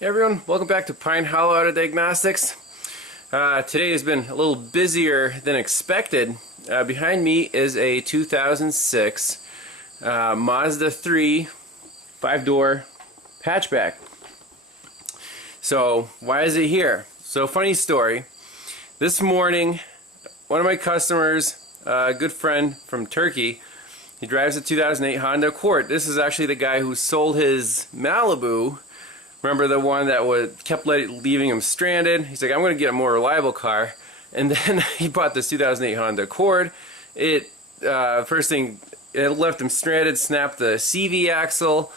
Hey everyone, welcome back to Pine Hollow Auto Diagnostics. Today has been a little busier than expected. Behind me is a 2006 Mazda 3 5-door hatchback. So why is it here? So funny story. This morning, one of my customers, a good friend from Turkey, he drives a 2008 Honda Accord. This is actually the guy who sold his Malibu. Remember the one that kept leaving him stranded? He's like, I'm going to get a more reliable car. And then he bought this 2008 Honda Accord. First thing, it left him stranded, snapped the CV axle,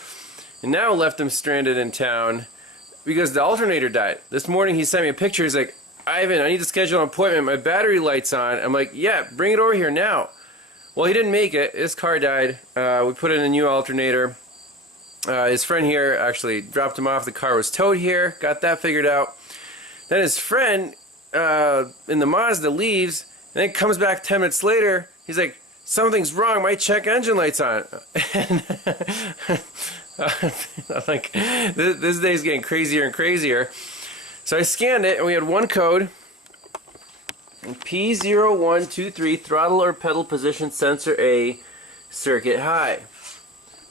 and now left him stranded in town because the alternator died. This morning he sent me a picture. He's like, Ivan, I need to schedule an appointment. My battery light's on. I'm like, yeah, bring it over here now. Well, he didn't make it. His car died. We put in a new alternator. His friend here actually dropped him off. The car was towed here. Got that figured out. Then his friend in the Mazda leaves and then comes back 10 minutes later. He's like, something's wrong. My check engine light's on. And I'm like, this day's getting crazier and crazier. So I scanned it and we had one code. P0123 throttle or pedal position sensor A circuit high.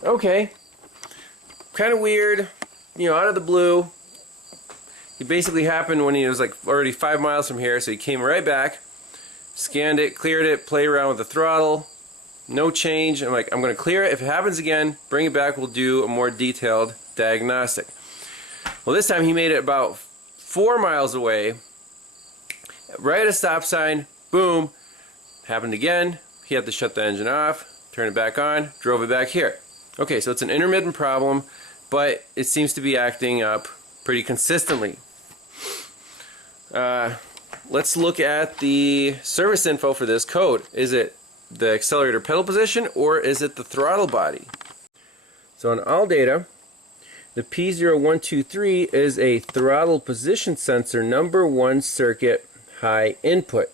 Okay. Kind of weird, you know, out of the blue. It basically happened when he was like already 5 miles from here, so he came right back, scanned it, cleared it, played around with the throttle, no change. I'm like, I'm going to clear it. If it happens again, bring it back, we'll do a more detailed diagnostic. Well, this time he made it about 4 miles away, right at a stop sign, boom, happened again. He had to shut the engine off, turn it back on, drove it back here. Okay, so it's an intermittent problem, but it seems to be acting up pretty consistently. Let's look at the service info for this code. Is it the accelerator pedal position or is it the throttle body? So on all data, the P0123 is a throttle position sensor number 1 circuit high input.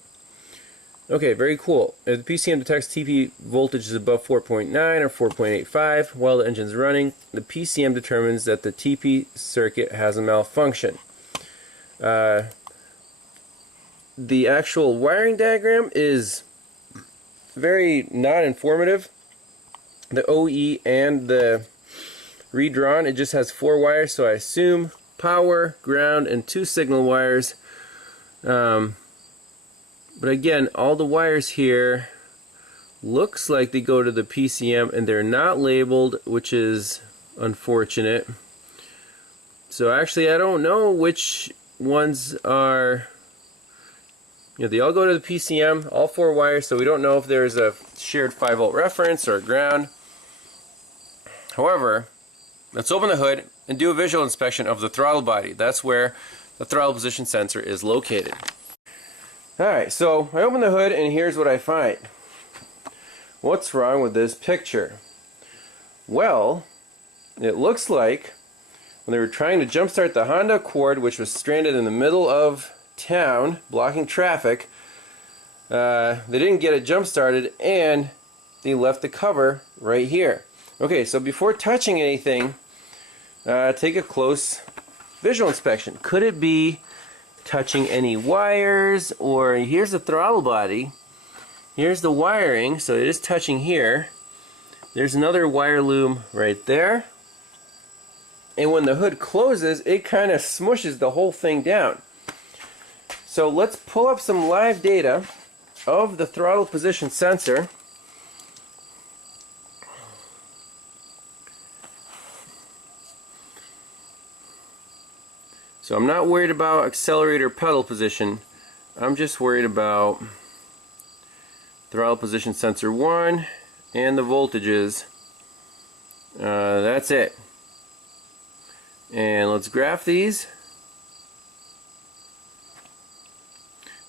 Okay, very cool. If the PCM detects TP voltage is above 4.9 or 4.85 while the engine's running, the PCM determines that the TP circuit has a malfunction. The actual wiring diagram is very not informative. The OE and the redrawn, it just has 4 wires, so I assume power, ground, and 2 signal wires. But again, all the wires here looks like they go to the PCM and they're not labeled, which is unfortunate. So actually I don't know which ones are, you know, they all go to the PCM, all 4 wires, so we don't know if there's a shared 5-volt reference or ground. However, let's open the hood and do a visual inspection of the throttle body. That's where the throttle position sensor is located. Alright, so I open the hood and here's what I find. What's wrong with this picture? Well, it looks like when they were trying to jumpstart the Honda Accord, which was stranded in the middle of town, blocking traffic, they didn't get it jump-started and they left the cover right here. Okay, so before touching anything, take a close visual inspection. Could it be touching any wires? Or here's the throttle body, here's the wiring, so it is touching here. There's another wire loom right there, and when the hood closes it kind of smushes the whole thing down. So let's pull up some live data of the throttle position sensor. So I'm not worried about accelerator pedal position. I'm just worried about throttle position sensor 1 and the voltages. That's it. And let's graph these.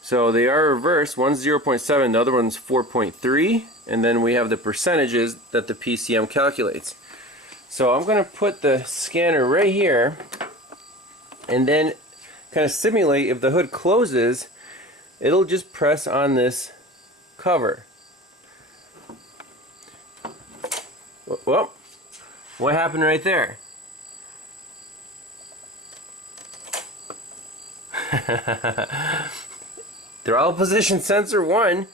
So they are reversed. One's 0.7, the other one's 4.3, and then we have the percentages that the PCM calculates. So I'm going to put the scanner right here and then kind of simulate if the hood closes, it'll just press on this cover. Well, what happened right there? Throttle position sensor 1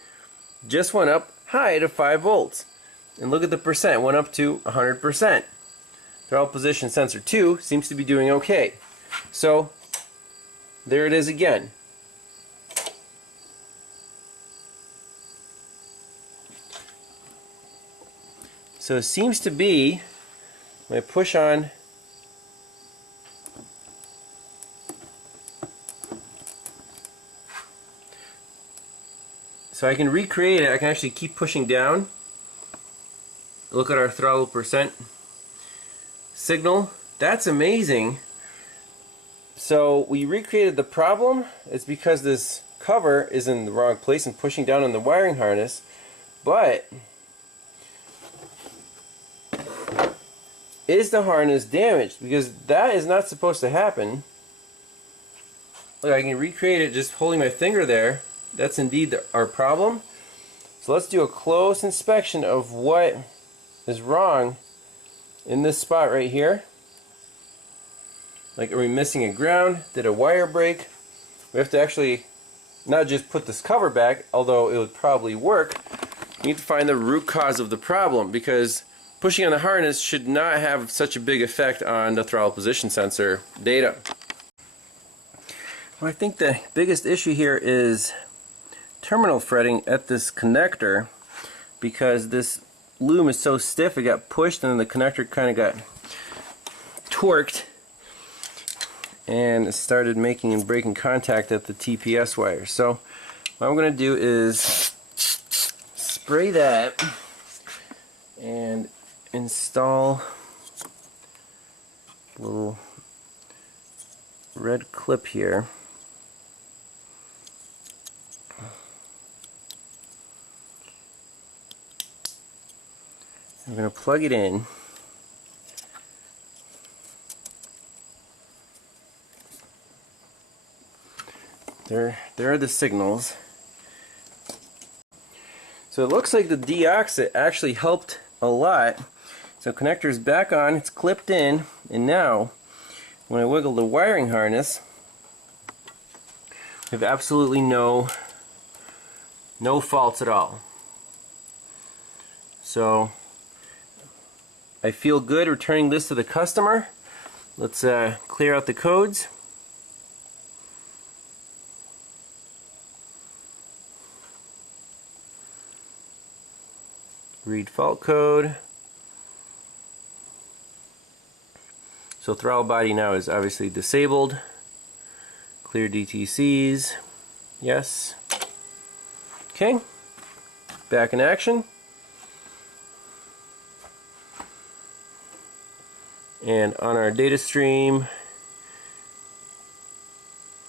just went up high to 5 volts. And look at the percent, went up to 100%. Throttle position sensor 2 seems to be doing okay. So there it is again. So it seems to be, when I push on so I can recreate it, I can actually keep pushing down. Look at our throttle percent signal. That's amazing. So we recreated the problem. It's because this cover is in the wrong place and pushing down on the wiring harness. But is the harness damaged? Because that is not supposed to happen. Look, I can recreate it just holding my finger there. That's indeed our problem. So let's do a close inspection of what is wrong in this spot right here. Like, are we missing a ground? Did a wire break? We have to actually not just put this cover back, although it would probably work. We need to find the root cause of the problem, because pushing on the harness should not have such a big effect on the throttle position sensor data. Well, I think the biggest issue here is terminal fretting at this connector, because this loom is so stiff it got pushed and then the connector kind of got torqued and it started making and breaking contact at the TPS wire. So what I'm going to do is spray that and install a little red clip here. I'm going to plug it in. There are the signals. So it looks like the deoxit actually helped a lot. So connector is back on, it's clipped in, and now when I wiggle the wiring harness, we have absolutely no faults at all. So I feel good returning this to the customer. Let's clear out the codes. Read fault code. So throttle body now is obviously disabled. Clear DTCs. Yes. Okay. Back in action. And on our data stream,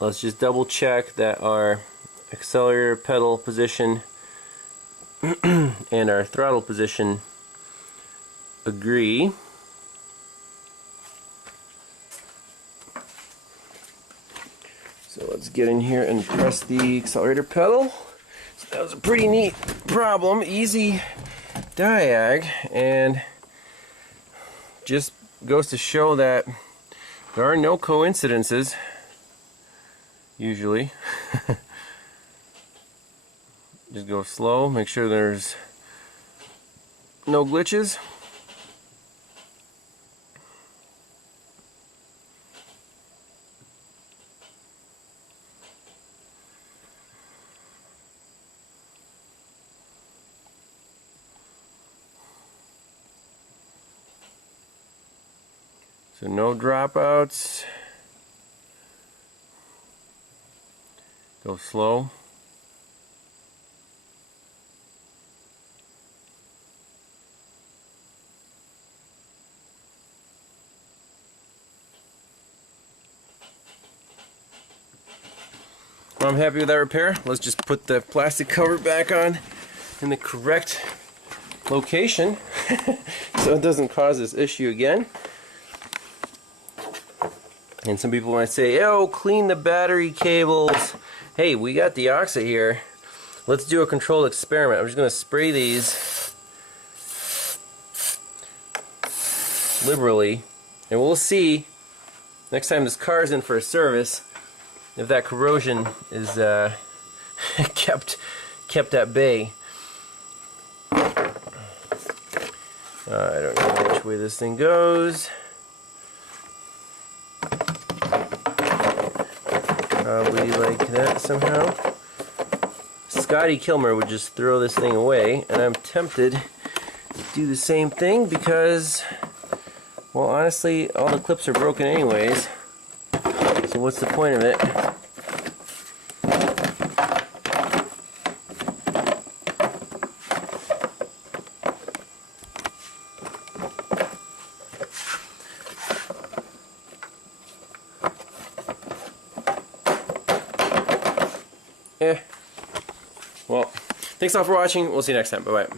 let's just double check that our accelerator pedal position and our throttle position agree. So let's get in here and press the accelerator pedal. So that was a pretty neat problem, easy diag, and just goes to show that there are no coincidences usually. Just go slow, make sure there's no glitches. So no dropouts. Go slow. Well, I'm happy with that repair. Let's just put the plastic cover back on in the correct location so it doesn't cause this issue again. And some people might say, oh, clean the battery cables. Hey, we got the deoxit here. Let's do a controlled experiment. I'm just going to spray these liberally, and we'll see next time this car is in for a service if that corrosion is kept at bay. I don't know which way this thing goes. Probably like that somehow. Scotty Kilmer would just throw this thing away, and I'm tempted to do the same thing because, well, honestly, all the clips are broken anyways. So what's the point of it? Well, thanks all for watching. We'll see you next time. Bye-bye.